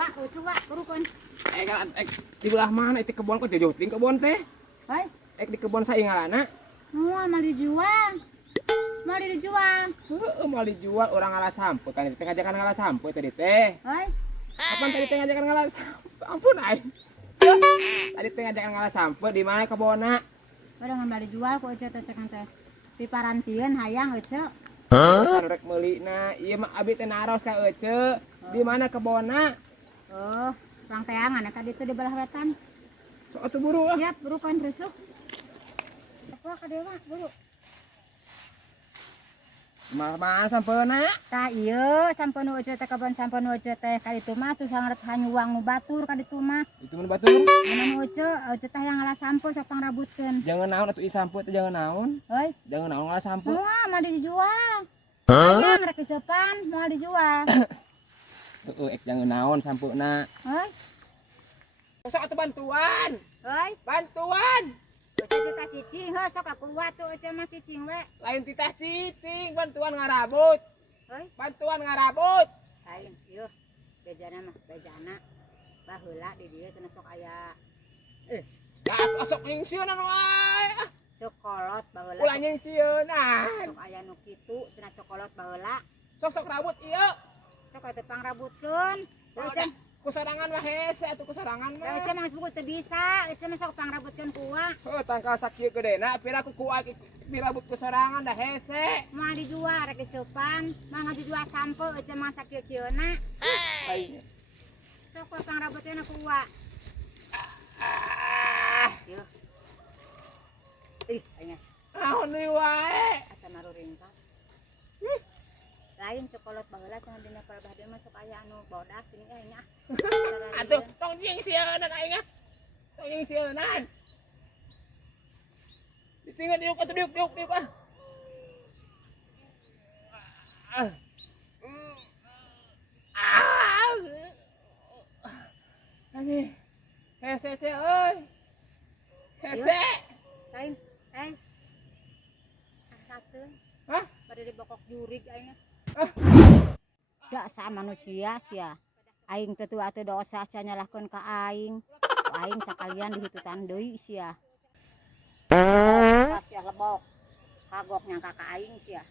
Wak, ucu wak, kurukun. Kan di belah mana itu kebon kok jauh ting kebon teh? Hei, Di kebon saya ngalana. mau dijual. Mau dijual. Mau dijual orang ngalah sampo kan itu ngajakan ngalah sampo tadi teh. Hei, Kapan tadi teh ngajakan ngalah sampo? Ampun aing. Tadi teh ngajakan ngalah sampo di mana kebona? udah ngambil dijual kok ucu teh cekan teh. Di parantieun hayang ucu. Rek meulina, ieu mah abi teh naros ka Ece. Di mana kebona? Oh, orang teangan tadi itu di belah wetan. Sok atuh buru ah. Siap, buru kan rusuk. Apa ka dewa, buru. Kumaha sampeuna? Tah ieu sampun ucu teh kebon sampun ucu teh ka ditu mah tuh sangat hanyuang nu batur ka ditu mah. Itu mun batur. Mun ucu teh yang ngalah sampo sok pangrabutkeun. Jangan naon atuh i sampo teh jangan naon. Hei, Jangan naon ngalah sampo. moal mah dijual. Hayang rek disepan moal dijual. Jangan naon sampuna. Hei, Sok atuh bantuan. hei, Bantuan. ucu teh cicing heuh sok aku kuat tuh ucu mah cicing we. Lain titah cicing, bantuan ngarabut. Hei, Bantuan ngarabut. lain ieu bejana mah bejana. Baheula di dieu cenah sok aya Ya asok yang sieun anu wae. cokolot baheula. Ulah yang sieun Sok aya nu kitu cenah cokolot baheula. Sok rabut ieu. Sok atuh pangrabutkeun. Ucu Kusarangan mah hese atuh kusarangan da mah. ucu mah geus teu bisa, ucu mah sok pangrabutkeun kuat. Tangkal sakieu gedena pira ku kuat dirabut kusarangan dah hese. Moal dijual rek diseupan, mah dijual sampo ucu mah sakieu-kieuna. Ai. Sok pangrabutkeun kuat. Ah, Yeuh. Ih, aya naon deui wae. asa maruring ka. Lain cokolot baheula cenah dina kalebah dieu mah sok aya anu bodas ini nya. Atuh tong jeung sieunan aing ah. Tong jeung sieunan. Ditinggal diuk atuh diuk ah. Ani. Hese teh euy. Hese. Lain, asakeun Hah? pada dibokok jurig aing. Dasar manusia sia. Aing teh tuh atuh dosa ca nyalahkeun ka aing. Ku aing sakalian dihitutan deui sia. Sia lebok. Kagok nyangka ka aing sia.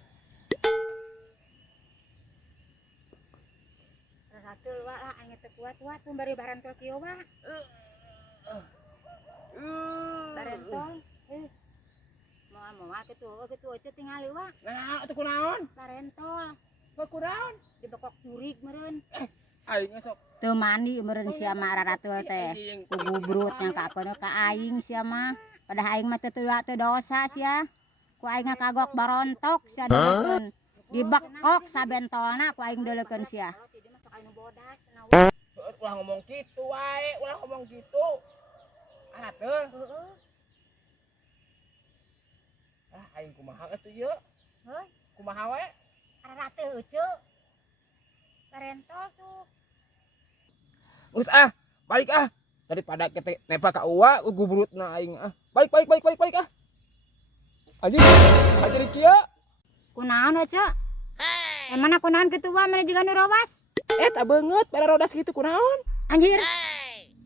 Rasakeun wa lah aing teh kuat wa tuh bari barantol kieu wa. Barentol. Moal kitu aja tingali wa. Nah, atuh kunaon? Barentol. Kunaon? Dibokok jurig meureun. Aing sok. Teu mandi meureun sia mah raratul teh. Ku gubrut nyangkakeun ka aing sia mah. Padahal aing mah teu dosa sia. Ku aing kagok barontok sia deulekeun. Dibekok sabentolna ku aing deulekeun sia. Ulah ngomong kitu wae, ulah ngomong kitu. Arateul. Heeh. Aing kumaha atuh ieu? Heuh, Kumaha wae? raratul ucu. Barentol tuh. Geus balik daripada kita nepa ka uwa gubrutna aing balik ah. Anjing, aja kieu. Kunaon ucu? Emana kunaon kitu wa mana jiga nu rowas? Tak beungeut pada rodas gitu kunaon? Anjir.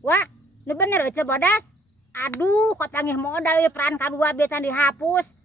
Wah, nu bener ucu bodas. Aduh, kok panggih modal ieu peran kadua biasa dihapus.